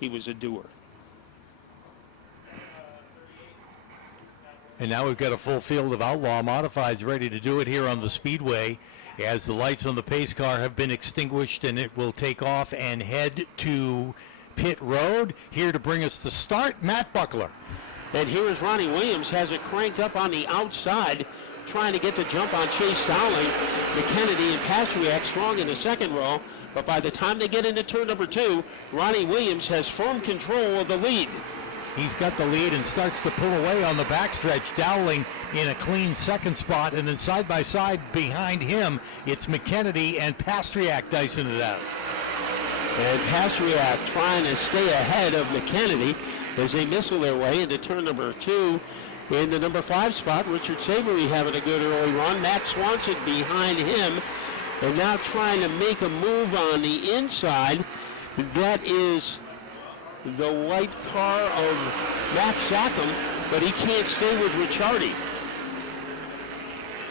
he was a doer. And now we've got a full field of Outlaw Modifieds ready to do it here on the Speedway as the lights on the pace car have been extinguished, and it will take off and head to pit road. Here to bring us the start, Matt Buckler. And here is Ronnie Williams, has it cranked up on the outside, trying to get the jump on Chase Dowling. McKennedy and Pastriak strong in the second row, but by the time they get into turn number 2, Ronnie Williams has firm control of the lead. He's got the lead and starts to pull away on the backstretch. Dowling in a clean second spot, and then side by side behind him, it's McKennedy and Pastriak dicing it out. And Pastriak trying to stay ahead of McKennedy as they missile their way into turn number 2. In the number 5 spot, Richard Savory having a good early run. Matt Swanson behind him, and now trying to make a move on the inside. That is the white car of Max Zackham, but he can't stay with Ricciardi.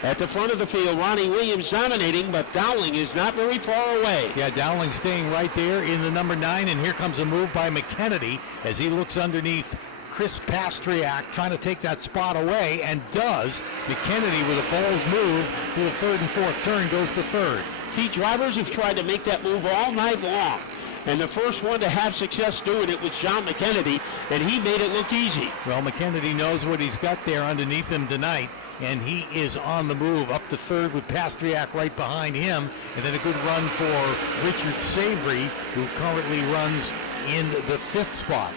At the front of the field, Ronnie Williams dominating, but Dowling is not very far away. Yeah, Dowling staying right there in the number 9, and here comes a move by McKennedy as he looks underneath Chris Pastriak, trying to take that spot away, and does. McKennedy with a bold move to the third and fourth turn, goes to third. Key drivers have tried to make that move all night long. And the first one to have success doing it was John McKennedy, and he made it look easy. Well, McKennedy knows what he's got there underneath him tonight, and he is on the move up to third with Pastriak right behind him, and then a good run for Richard Savory, who currently runs in the 5th spot.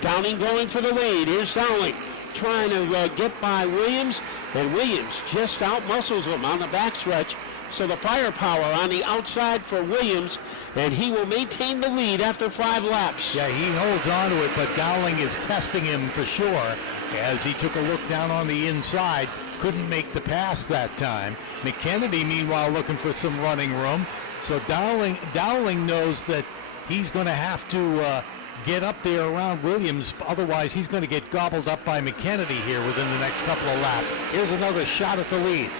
Dowling going for the lead. Here's Dowling trying to get by Williams, and Williams just out-muscles him on the backstretch. So the firepower on the outside for Williams, and he will maintain the lead after 5 laps. Yeah, he holds on to it, but Dowling is testing him for sure as he took a look down on the inside. Couldn't make the pass that time. McKennedy, meanwhile, looking for some running room. So Dowling knows that he's going to have to get up there around Williams. Otherwise, he's going to get gobbled up by McKennedy here within the next couple of laps. Here's another shot at the lead.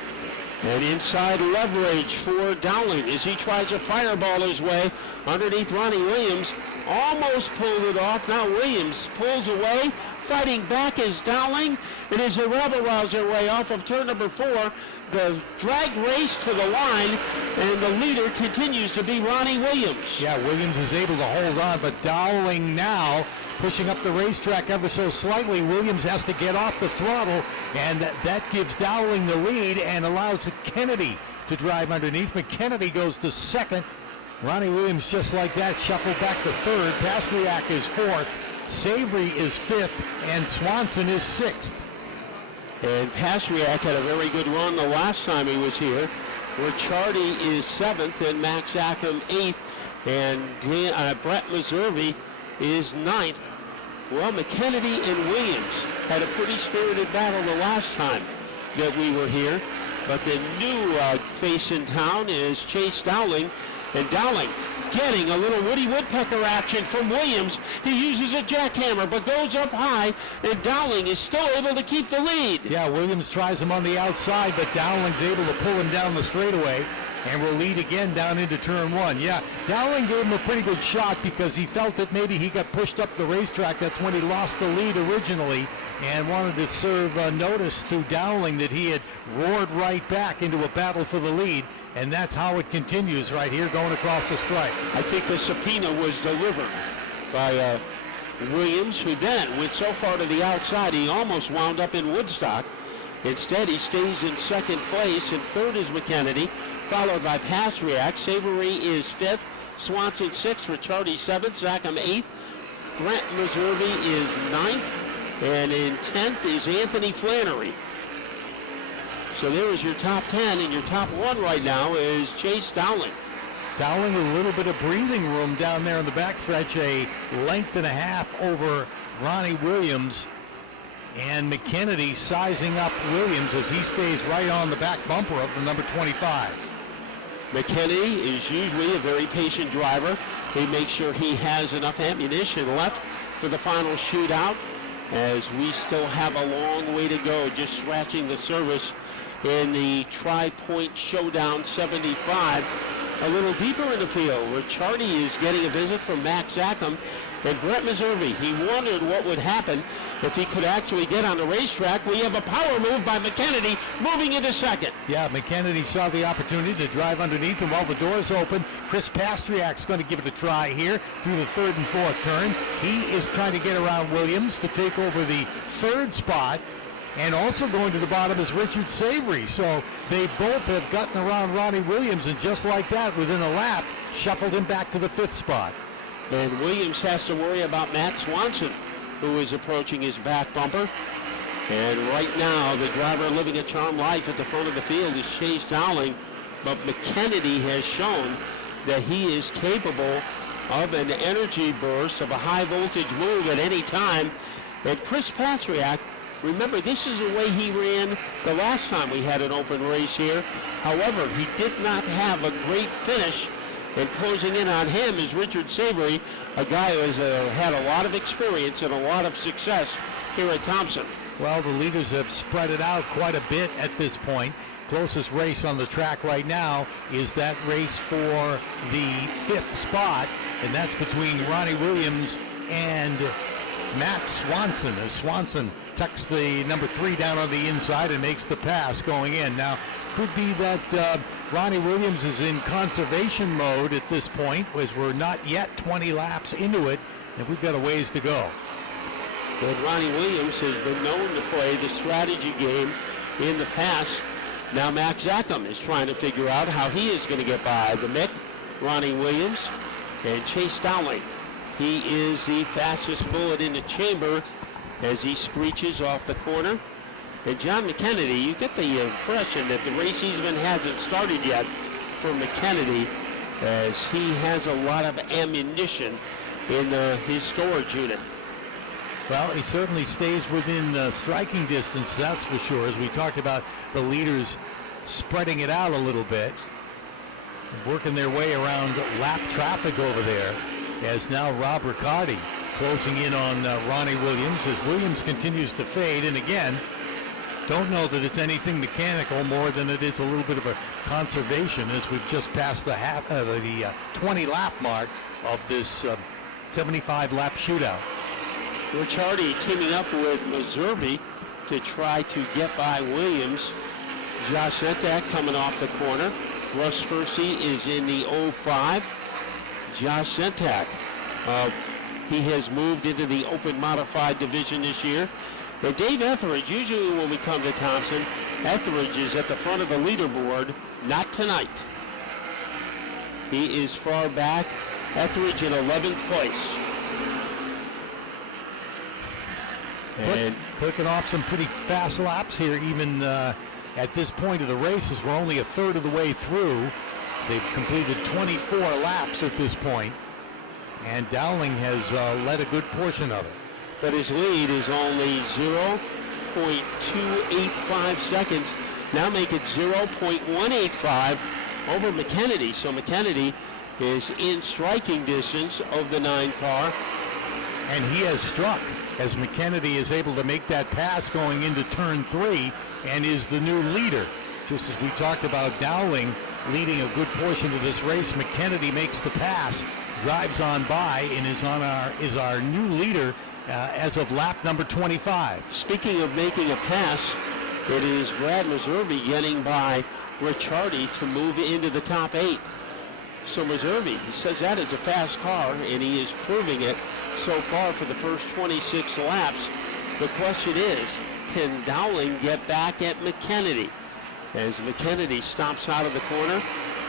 And inside leverage for Dowling as he tries to fireball his way underneath Ronnie Williams. Almost pulled it off. Now Williams pulls away. Fighting back is Dowling. It is a rabble-rouser way off of turn number 4. The drag race to the line, and the leader continues to be Ronnie Williams. Yeah, Williams is able to hold on, but Dowling now pushing up the racetrack ever so slightly. Williams has to get off the throttle, and that gives Dowling the lead and allows Kennedy to drive underneath. McKennedy goes to second. Ronnie Williams just like that shuffled back to third. Pastriak is 4th. Savory is 5th, and Swanson is 6th. And Pastriak had a very good run the last time he was here. Ricciardi is 7th, and Max Zackham 8th, and Brett Meserve is 9th. Well, McKennedy and Williams had a pretty spirited battle the last time that we were here. But the new face in town is Chase Dowling. And Dowling getting a little Woody Woodpecker action from Williams. He uses a jackhammer but goes up high, and Dowling is still able to keep the lead. Yeah, Williams tries him on the outside, but Dowling's able to pull him down the straightaway and will lead again down into turn 1. Yeah, Dowling gave him a pretty good shot because he felt that maybe he got pushed up the racetrack. That's when he lost the lead originally, and wanted to serve notice to Dowling that he had roared right back into a battle for the lead. And that's how it continues right here going across the stripe. I think the subpoena was delivered by Williams, who then went so far to the outside he almost wound up in Woodstock. Instead, he stays in second place, and third is McKennedy, followed by Pastriak. Savory is 5th, Swanson 6th, Ricciardi 7th, Zackham 8th, Brent Meserve is 9th, and in 10th is Anthony Flannery. So there is your top 10, and your top 1 right now is Chase Dowling. Dowling with a little bit of breathing room down there in the backstretch, a length and a half over Ronnie Williams, and McKennedy sizing up Williams as he stays right on the back bumper of the number 25. McKennedy is usually a very patient driver. He makes sure he has enough ammunition left for the final shootout, as we still have a long way to go, just scratching the surface in the Tri-Point Showdown 75. A little deeper in the field, Ricciardi is getting a visit from Max Zackham, And Brett Meserve, he wondered what would happen if he could actually get on the racetrack. We have a power move by McKennedy moving into second. Yeah, McKennedy saw the opportunity to drive underneath, and while the doors open, Chris Pastriak's going to give it a try here through the third and fourth turn. He is trying to get around Williams to take over the third spot, and also going to the bottom is Richard Savory. So they both have gotten around Ronnie Williams, and just like that, within a lap, shuffled him back to the fifth spot. And Williams has to worry about Matt Swanson, who is approaching his back bumper. And right now, the driver living a charmed life at the front of the field is Chase Dowling. But McKennedy has shown that he is capable of an energy burst, of a high voltage move at any time. And Chris Pastriak, remember, this is the way he ran the last time we had an open race here. However, he did not have a great finish. And closing in on him is Richard Savory, a guy who has had a lot of experience and a lot of success here at Thompson. Well, the leaders have spread it out quite a bit at this point. Closest race on the track right now is that race for the fifth spot, and that's between Ronnie Williams and Matt Swanson, as Swanson tucks the number 3 down on the inside and makes the pass going in. Now, could be that Ronnie Williams is in conservation mode at this point, as we're not yet 20 laps into it, and we've got a ways to go. But Ronnie Williams has been known to play the strategy game in the past. Now Max Zackham is trying to figure out how he is going to get by the Mick, Ronnie Williams, and Chase Dowling. He is the fastest bullet in the chamber as he screeches off the corner. And John McKennedy, you get the impression that the race even hasn't started yet for McKennedy, as he has a lot of ammunition in his storage unit. Well, he certainly stays within striking distance, that's for sure, as we talked about the leaders spreading it out a little bit, working their way around lap traffic over there, as now Rob Riccardi closing in on Ronnie Williams as Williams continues to fade. And again, don't know that it's anything mechanical more than it is a little bit of a conservation, as we've just passed the 20 lap mark of this 75 lap shootout. Ricciardi teaming up with Meserve to try to get by Williams. Josh Zentak coming off the corner. Russ Hersey is in the 05. Josh Zentak, he has moved into the open modified division this year. But Dave Etheridge, usually when we come to Thompson, Etheridge is at the front of the leaderboard. Not tonight. He is far back. Etheridge in 11th place. And clicking off some pretty fast laps here, even at this point of the race, as we're only a third of the way through. They've completed 24 laps at this point, and Dowling has led a good portion of it. But his lead is only 0.285 seconds. Now make it 0.185 over McKennedy. So McKennedy is in striking distance of the 9 car. And he has struck, as McKennedy is able to make that pass going into turn 3 and is the new leader. Just as we talked about Dowling leading a good portion of this race, McKennedy makes the pass, drives on by, and is our new leader as of lap number 25. Speaking of making a pass, it is Brad Meserve getting by Ricciardi to move into the top 8. So Meserve, he says that is a fast car, and he is proving it so far for the first 26 laps. The question is, can Dowling get back at McKennedy? As McKennedy stops out of the corner,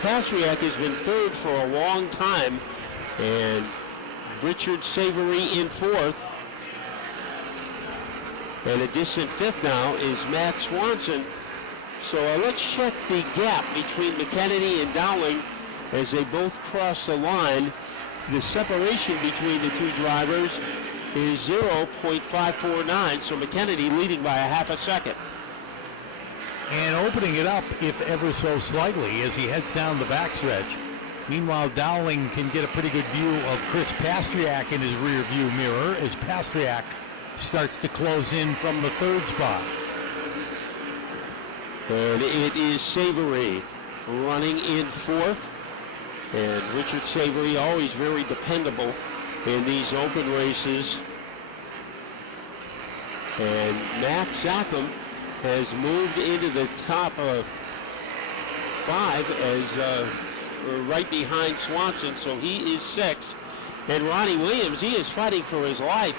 Pastriak has been third for a long time, and Richard Savory in 4th. And a distant 5th now is Matt Swanson. So let's check the gap between McKennedy and Dowling as they both cross the line. The separation between the two drivers is 0.549, so McKennedy leading by a half a second. And opening it up, if ever so slightly, as he heads down the backstretch. Meanwhile, Dowling can get a pretty good view of Chris Pastriak in his rear view mirror as Pastriak starts to close in from the 3rd spot. And it is Savory running in 4th. And Richard Savory, always very dependable in these open races. And Max Zackham has moved into the top of 5 as right behind Swanson, so he is 6th. And Ronnie Williams, he is fighting for his life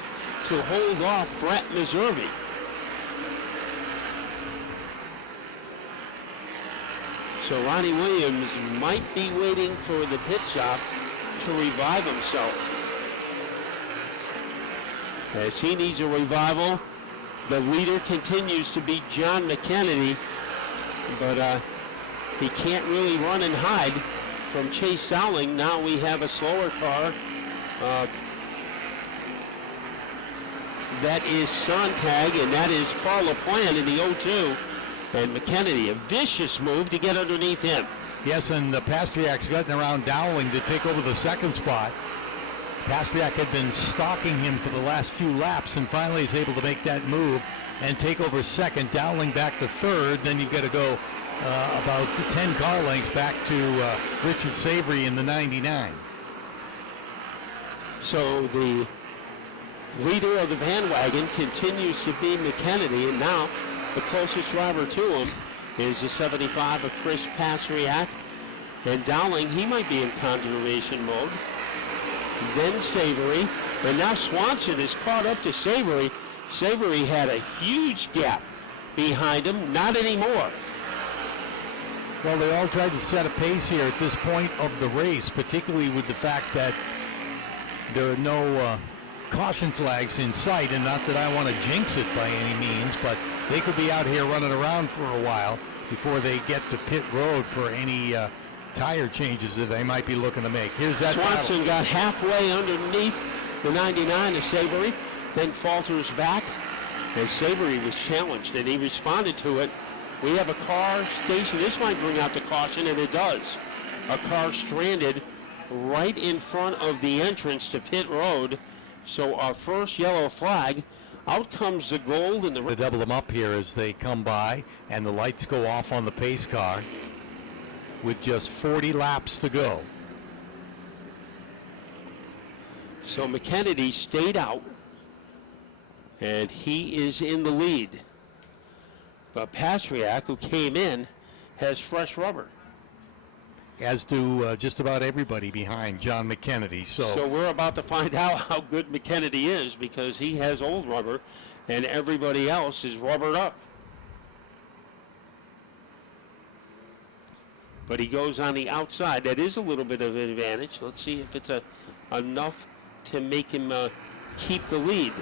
to hold off Brett Meservey. So Ronnie Williams might be waiting for the pit stop to revive himself. As he needs a revival, the leader continues to be John McKennedy, but he can't really run and hide from Chase Dowling. Now we have a slower car. That is Sontag, and that is Paul LaPlante in the 0-2. And McKennedy, a vicious move to get underneath him. Yes, and Pastriak's gotten around Dowling to take over the second spot. Pastriak had been stalking him for the last few laps, and finally is able to make that move and take over second. Dowling back to third. Then you've got to go about 10 car lengths back to Richard Savory in the 99. So the leader of the van wagon continues to be McKennedy, and now the closest driver to him is the 75 of Chris Pastriak. And Dowling, he might be in conservation mode. Then Savory, and now Swanson is caught up to Savory. Savory had a huge gap behind him, not anymore. Well, they all tried to set a pace here at this point of the race, particularly with the fact that there are no caution flags in sight, and not that I want to jinx it by any means, but they could be out here running around for a while before they get to pit road for any tire changes that they might be looking to make. Here's that Swanson got halfway underneath the 99 of Savory, then falters back, and Savory was challenged, and he responded to it. We have a car stationed. This might bring out the caution, and it does. A car stranded right in front of the entrance to pit road. So our first yellow flag. Out comes the gold and the... They double them up here as they come by, and the lights go off on the pace car with just 40 laps to go. So McKennedy stayed out, and he is in the lead. But Pastriak, who came in, has fresh rubber. As do just about everybody behind John McKennedy. So we're about to find out how good McKennedy is, because he has old rubber and everybody else is rubbered up. But he goes on the outside. That is a little bit of an advantage. Let's see if it's enough to make him keep the lead.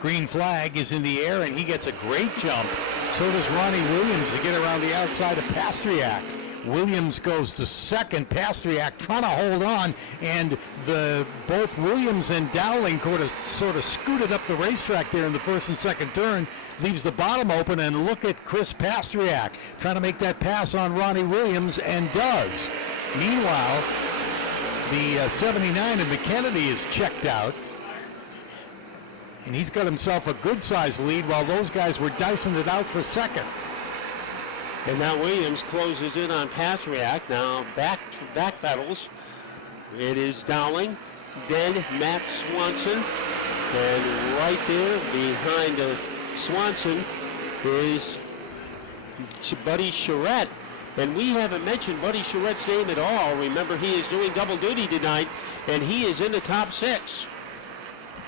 Green flag is in the air, and he gets a great jump. So does Ronnie Williams to get around the outside of Pastriak. Williams goes to second. Pastriak trying to hold on, and both Williams and Dowling sort of scooted up the racetrack there in the first and second turn, leaves the bottom open, and look at Chris Pastriak trying to make that pass on Ronnie Williams, and does. Meanwhile, the 79 of McKennedy is checked out, and he's got himself a good-sized lead while those guys were dicing it out for second. And now Williams closes in on Pastriak. Now back pedals. It is Dowling, then Matt Swanson, and right there behind Swanson is Buddy Charette. And we haven't mentioned Buddy Charette's name at all. Remember, he is doing double duty tonight, and he is in the top 6.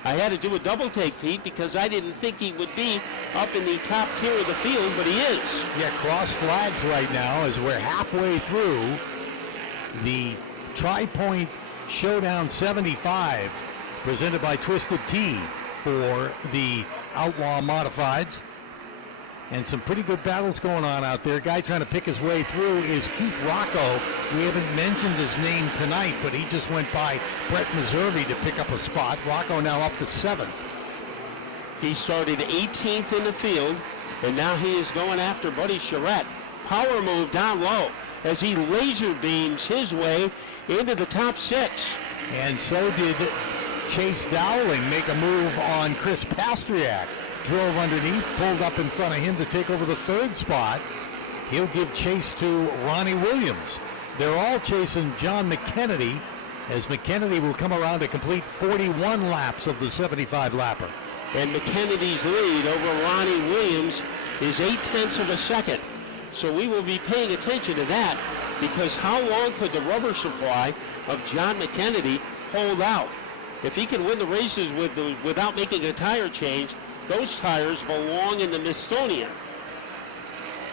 I had to do a double take, Pete, because I didn't think he would be up in the top tier of the field, but he is. Yeah, cross flags right now as we're halfway through the Tri-Point Showdown 75 presented by Twisted Tea for the Outlaw Modifieds. And some pretty good battles going on out there. Guy trying to pick his way through is Keith Rocco. We haven't mentioned his name tonight, but he just went by Brett Meservey to pick up a spot. Rocco now up to 7th. He started 18th in the field, and now he is going after Buddy Charette. Power move down low as he laser beams his way into the top 6. And so did Chase Dowling make a move on Chris Pastriak. Drove underneath, pulled up in front of him to take over the third spot. He'll give chase to Ronnie Williams. They're all chasing John McKennedy, as McKennedy will come around to complete 41 laps of the 75-lapper. And McKennedy's lead over Ronnie Williams is 0.8 of a second. So we will be paying attention to that, because how long could the rubber supply of John McKennedy hold out? If he can win the races without making a tire change, those tires belong in the Mistonian.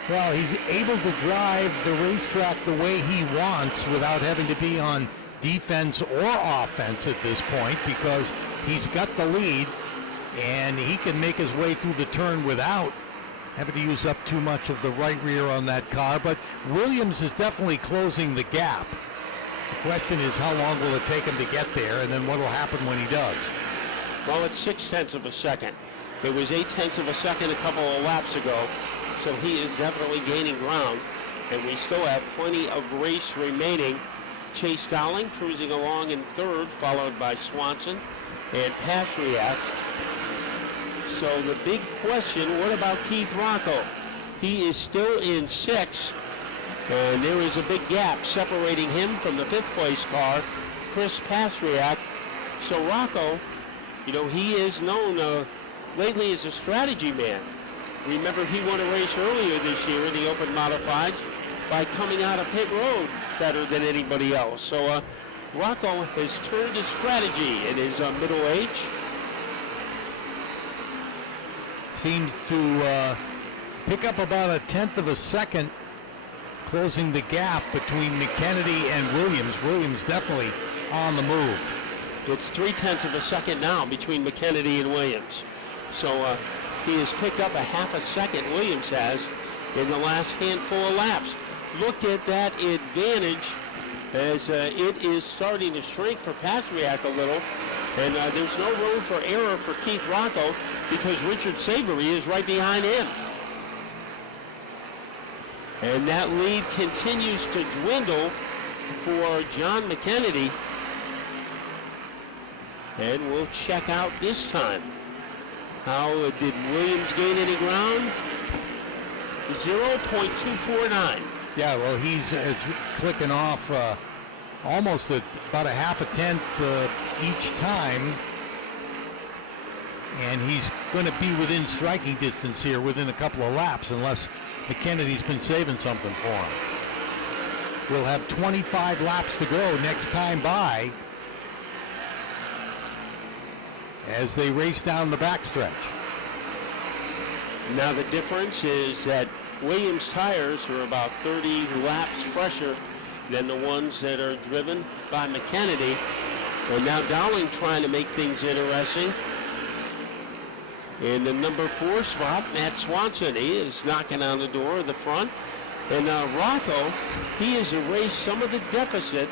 Well, he's able to drive the racetrack the way he wants without having to be on defense or offense at this point, because he's got the lead and he can make his way through the turn without having to use up too much of the right rear on that car. But Williams is definitely closing the gap. The question is, how long will it take him to get there, and then what will happen when he does? Well, it's 0.6 of a second. It was 0.8 of a second a couple of laps ago, so he is definitely gaining ground, and we still have plenty of race remaining. Chase Dowling cruising along in third, followed by Swanson and Pastriak. So the big question, what about Keith Rocco? He is still in sixth, and there is a big gap separating him from the fifth place car, Chris Pastriak. So Rocco, you know, he is known lately as a strategy man. Remember, he won a race earlier this year in the Open Modifieds by coming out of pit road better than anybody else. So Rocco has turned to strategy in his middle age. Seems to pick up about 1/10 of a second, closing the gap between McKennedy and Williams. Williams definitely on the move. It's 0.3 of a second now between McKennedy and Williams. So he has picked up 0.5 second, Williams has, in the last handful of laps. Look at that advantage as it is starting to shrink for Pastriak a little. And there's no room for error for Keith Rocco, because Richard Savory is right behind him. And that lead continues to dwindle for John McKennedy. And we'll check out this time. How did Williams gain any ground? 0.249. Yeah, well, he's clicking off almost about 0.5 each time. And he's going to be within striking distance here within a couple of laps, unless McKennedy's been saving something for him. We'll have 25 laps to go next time by as they race down the backstretch. Now the difference is that Williams tires are about 30 laps fresher than the ones that are driven by McKennedy. And now Dowling trying to make things interesting. In the number 4 spot, Matt Swanson, he is knocking on the door of the front. And Rocco, he has erased some of the deficit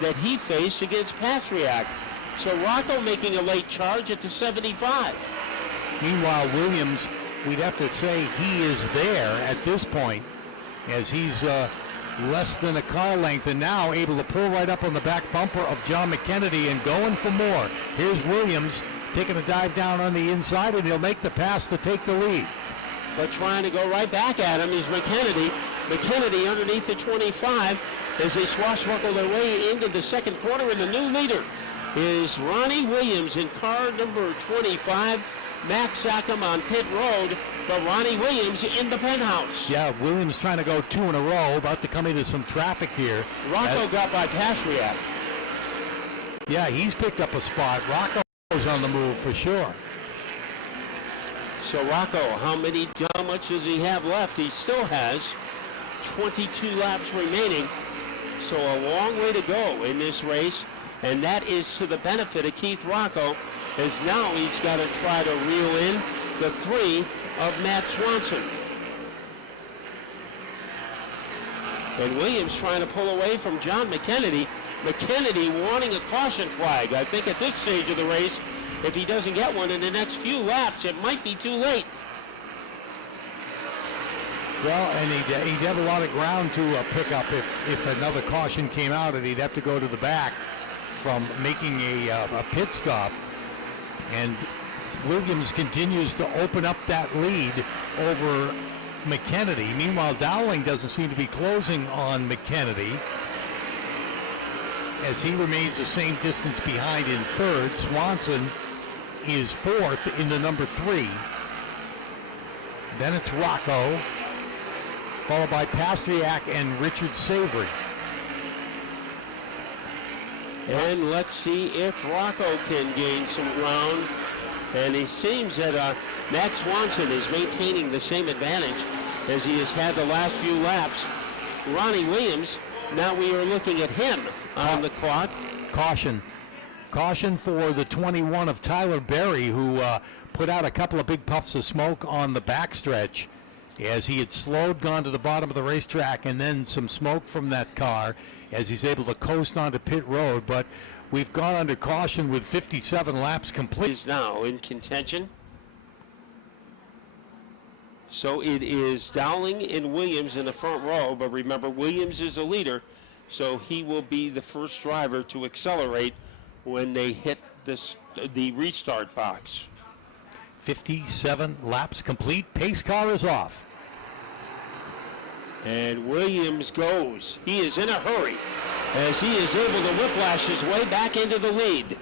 that he faced against Pastriak. So Rocco making a late charge at the 75. Meanwhile, Williams, we'd have to say he is there at this point, as he's less than a car length and now able to pull right up on the back bumper of John McKennedy and going for more. Here's Williams taking a dive down on the inside, and he'll make the pass to take the lead. But trying to go right back at him is McKennedy. McKennedy underneath the 25 as they swashbuckle their way into the second quarter, and the new leader is Ronnie Williams in car number 25. Max Sackham on pit road, but Ronnie Williams in the penthouse. Yeah, Williams trying to go 2 in a row, about to come into some traffic here. Rocco got by Pastriak. Yeah, he's picked up a spot. Rocco's on the move for sure. So Rocco, how much does he have left? He still has 22 laps remaining. So a long way to go in this race, and that is to the benefit of Keith Rocco, as now he's got to try to reel in the 3 of Matt Swanson. And Williams trying to pull away from John McKennedy. McKennedy wanting a caution flag. I think at this stage of the race, if he doesn't get one in the next few laps, it might be too late. Well, and he'd have a lot of ground to pick up if another caution came out, and he'd have to go to the back from making a pit stop. And Williams continues to open up that lead over McKennedy. Meanwhile, Dowling doesn't seem to be closing on McKennedy. as he remains the same distance behind in third. Swanson is fourth in the number 3. Then it's Rocco, followed by Pastriak and Richard Savory. And let's see if Rocco can gain some ground. And it seems that Matt Swanson is maintaining the same advantage as he has had the last few laps. Ronnie Williams, now we are looking at him on the clock. Caution for the 21 of Tyler Berry, who put out a couple of big puffs of smoke on the backstretch as he had slowed, gone to the bottom of the racetrack, and then some smoke from that car as he's able to coast onto pit road. But we've gone under caution with 57 laps complete. Is now in contention. So it is Dowling and Williams in the front row, but remember, Williams is the leader, so he will be the first driver to accelerate when they hit the restart box. 57 laps complete. Pace car is off. And Williams goes. He is in a hurry as he is able to whiplash his way back into the lead.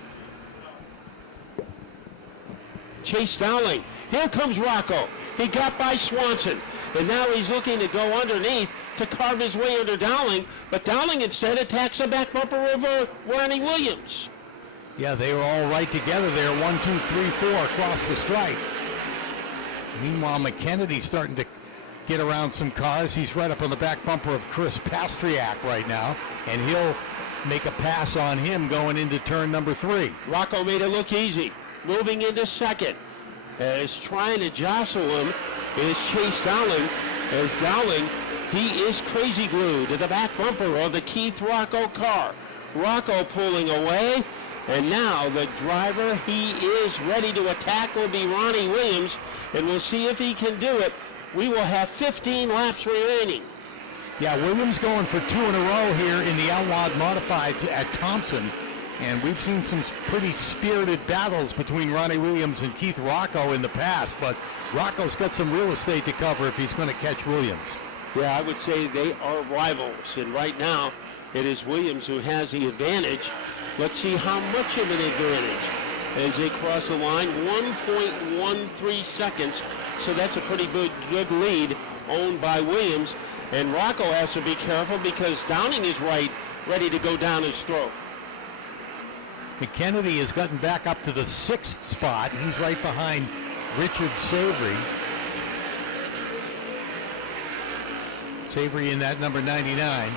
Chase Dowling. Here comes Rocco. He got by Swanson, and now he's looking to go underneath to carve his way under Dowling, but Dowling instead attacks the back bumper of Ronnie Williams. Yeah, they were all right together there, 1, 2, 3, 4 across the stripe. Meanwhile, McKennedy's starting to get around some cars. He's right up on the back bumper of Chris Pastriak right now, and he'll make a pass on him going into turn number 3. Rocco made it look easy, moving into second. As trying to jostle him is Chase Dowling. As Dowling, he is crazy glued to the back bumper of the Keith Rocco car. Rocco pulling away, and now the driver he is ready to attack will be Ronnie Williams, and we'll see if he can do it. We will have 15 laps remaining. Yeah, Williams going for 2 in a row here in the Outlawed Modifieds at Thompson. And we've seen some pretty spirited battles between Ronnie Williams and Keith Rocco in the past, but Rocco's got some real estate to cover if he's going to catch Williams. Yeah, I would say they are rivals, and right now it is Williams who has the advantage. Let's see how much of an advantage as they cross the line. 1.13 seconds, so that's a pretty good lead owned by Williams. And Rocco has to be careful because Downing is ready to go down his throat. McKennedy has gotten back up to the 6th spot. He's right behind Richard Savory. Savory in that number 99.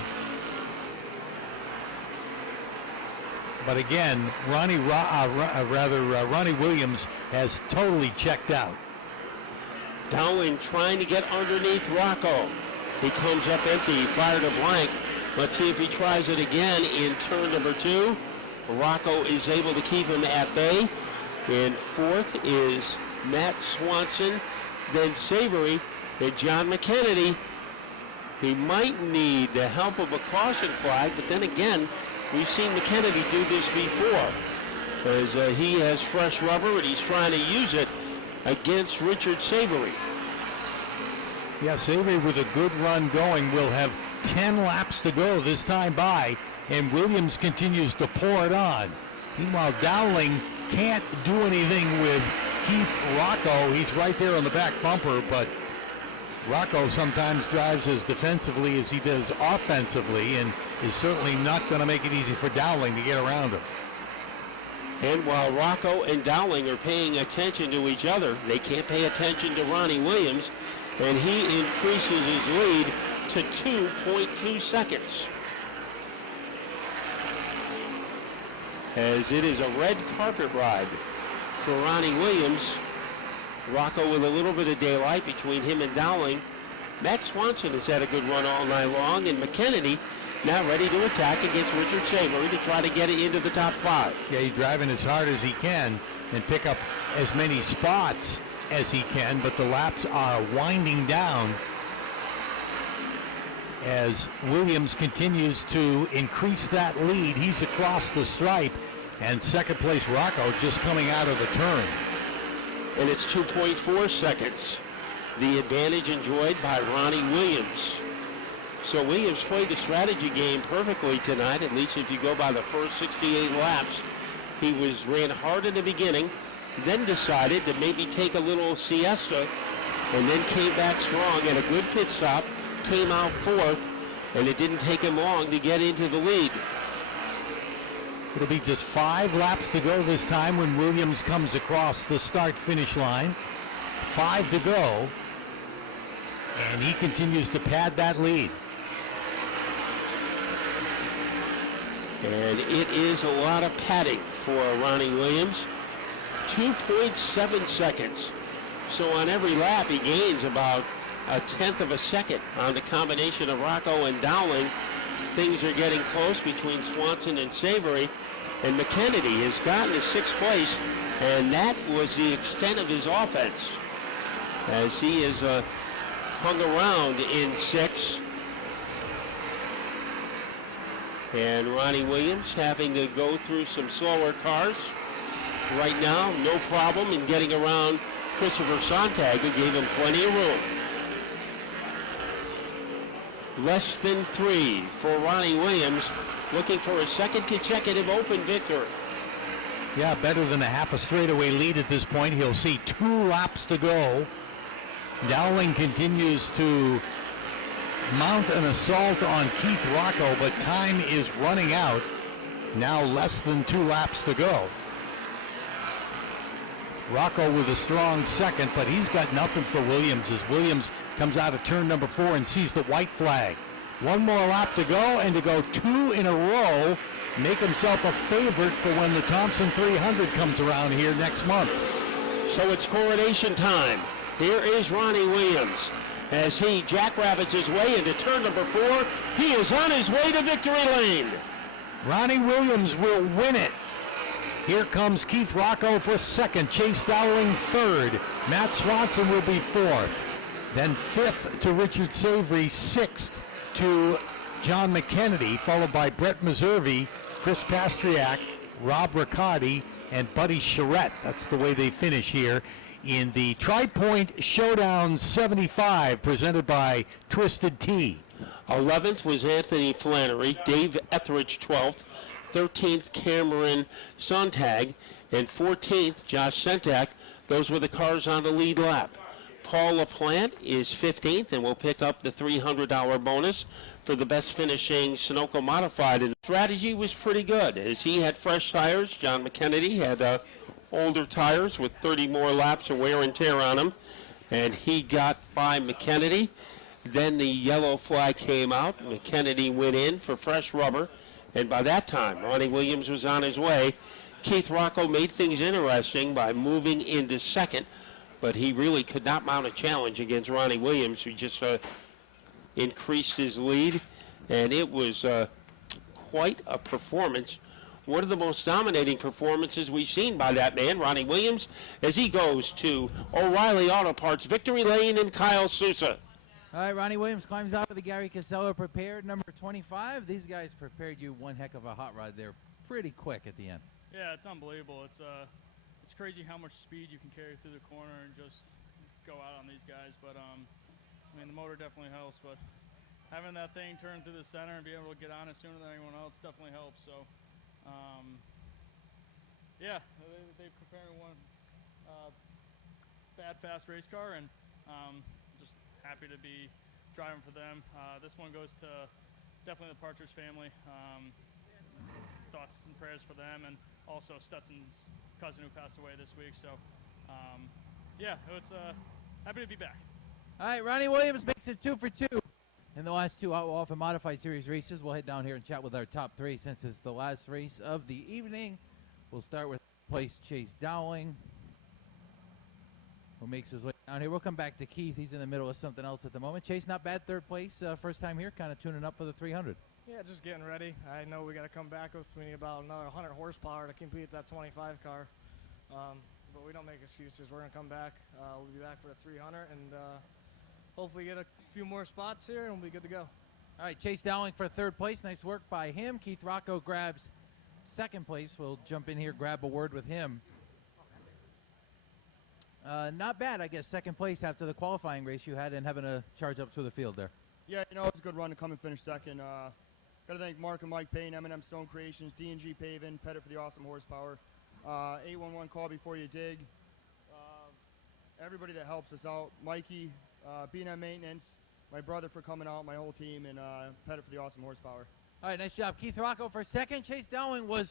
But again, Ronnie Williams has totally checked out. Dowling trying to get underneath Rocco. He comes up empty, fired a blank. Let's see if he tries it again in turn number 2. Rocco is able to keep him at bay. And fourth is Matt Swanson, then Savory, and John McKennedy. He might need the help of a caution flag, but then again, we've seen McKennedy do this before, as he has fresh rubber and he's trying to use it against Richard Savory. Yeah, Savory with a good run going will have 10 laps to go this time by, and Williams continues to pour it on. Meanwhile, Dowling can't do anything with Keith Rocco. He's right there on the back bumper, but Rocco sometimes drives as defensively as he does offensively, and is certainly not going to make it easy for Dowling to get around him. And while Rocco and Dowling are paying attention to each other, they can't pay attention to Ronnie Williams, and he increases his lead to 2.2 seconds. As it is a red carpet ride for Ronnie Williams. Rocco with a little bit of daylight between him and Dowling. Matt Swanson has had a good run all night long, and McKennedy now ready to attack against Richard Savory to try to get it into the top 5. Yeah, he's driving as hard as he can and pick up as many spots as he can, but the laps are winding down as Williams continues to increase that lead. He's across the stripe, and second place Rocco just coming out of the turn. And it's 2.4 seconds. The advantage enjoyed by Ronnie Williams. So Williams played the strategy game perfectly tonight, at least if you go by the first 68 laps. He ran hard in the beginning, then decided to maybe take a little siesta, and then came back strong at a good pit stop, came out fourth, and it didn't take him long to get into the lead. It'll be just 5 laps to go this time when Williams comes across the start-finish line. 5 to go, and he continues to pad that lead. And it is a lot of padding for Ronnie Williams. 2.7 seconds. So on every lap, he gains about a tenth of a second on the combination of Rocco and Dowling. Things are getting close between Swanson and Savory. And McKennedy has gotten to 6th place, and that was the extent of his offense, as he has hung around in 6. And Ronnie Williams having to go through some slower cars. Right now, no problem in getting around Christopher Sontag, who gave him plenty of room. Less than 3 for Ronnie Williams, looking for a second consecutive Open victory. Yeah, better than a half a straightaway lead at this point. He'll see 2 laps to go. Dowling continues to mount an assault on Keith Rocco, but time is running out. Now less than 2 laps to go. Rocco with a strong second, but he's got nothing for Williams as Williams comes out of turn number 4 and sees the white flag. 1 more lap to go, and to go 2 in a row, make himself a favorite for when the Thompson 300 comes around here next month. So it's coronation time. Here is Ronnie Williams as he jackrabbits his way into turn number 4. He is on his way to victory lane. Ronnie Williams will win it. Here comes Keith Rocco for 2nd, Chase Dowling 3rd, Matt Swanson will be 4th, then 5th to Richard Savory, 6th to John McKennedy, followed by Brett Meservey, Chris Pastriak, Rob Riccardi, and Buddy Charette. That's the way they finish here in the Tri-Point Showdown 75, presented by Twisted Tea. 11th was Anthony Flannery, Dave Etheridge 12th, 13th Cameron Sontag, and 14th Josh Sentak. Those were the cars on the lead lap. Paul LaPlante is 15th and will pick up the $300 bonus for the best finishing Sunoco Modified. And the strategy was pretty good as he had fresh tires. John McKennedy had older tires with 30 more laps of wear and tear on them, and he got by McKennedy. Then the yellow flag came out. McKennedy went in for fresh rubber, and by that time, Ronnie Williams was on his way. Keith Rocco made things interesting by moving into 2nd, but he really could not mount a challenge against Ronnie Williams, who just increased his lead, and it was quite a performance. One of the most dominating performances we've seen by that man, Ronnie Williams, as he goes to O'Reilly Auto Parts Victory Lane and Kyle Sousa. All right, Ronnie Williams climbs out with the Gary Casello prepared, number 25. These guys prepared you one heck of a hot rod there pretty quick at the end. Yeah, it's unbelievable. It's crazy how much speed you can carry through the corner and just go out on these guys. But, I mean, the motor definitely helps. But having that thing turn through the center and be able to get on it sooner than anyone else definitely helps. So, yeah, they prepared one bad, fast race car, and just happy to be driving for them. This one goes to definitely the Partridge family. Thoughts and prayers for them, and also Stetson's cousin who passed away this week. So, yeah, it's happy to be back. All right, Ronnie Williams makes it 2 for 2 in the last 2 Outlaw and Modified Series races. We'll head down here and chat with our top 3 since it's the last race of the evening. We'll start with place Chase Dowling, who makes his way down here. We'll come back to Keith. He's in the middle of something else at the moment. Chase, not bad, 3rd place. First time here, kind of tuning up for the 300. Yeah, just getting ready. I know we got to come back with. We need about another 100 horsepower to compete with that 25 car. But we don't make excuses. We're going to come back. We'll be back for the 300 and hopefully get a few more spots here and we'll be good to go. All right, Chase Dowling for 3rd place. Nice work by him. Keith Rocco grabs 2nd place. We'll jump in here, grab a word with him. Not bad, I guess, 2nd place after the qualifying race you had and having to charge up to the field there. Yeah, you know, it was a good run to come and finish second. Got to thank Mark and Mike Payne, M&M Stone Creations, D&G Paving, Pettit for the awesome horsepower. 811 call before you dig. Everybody that helps us out. Mikey, B&M Maintenance, my brother for coming out, my whole team, and Pettit for the awesome horsepower. All right, nice job. Keith Rocco for second. Chase Dowling was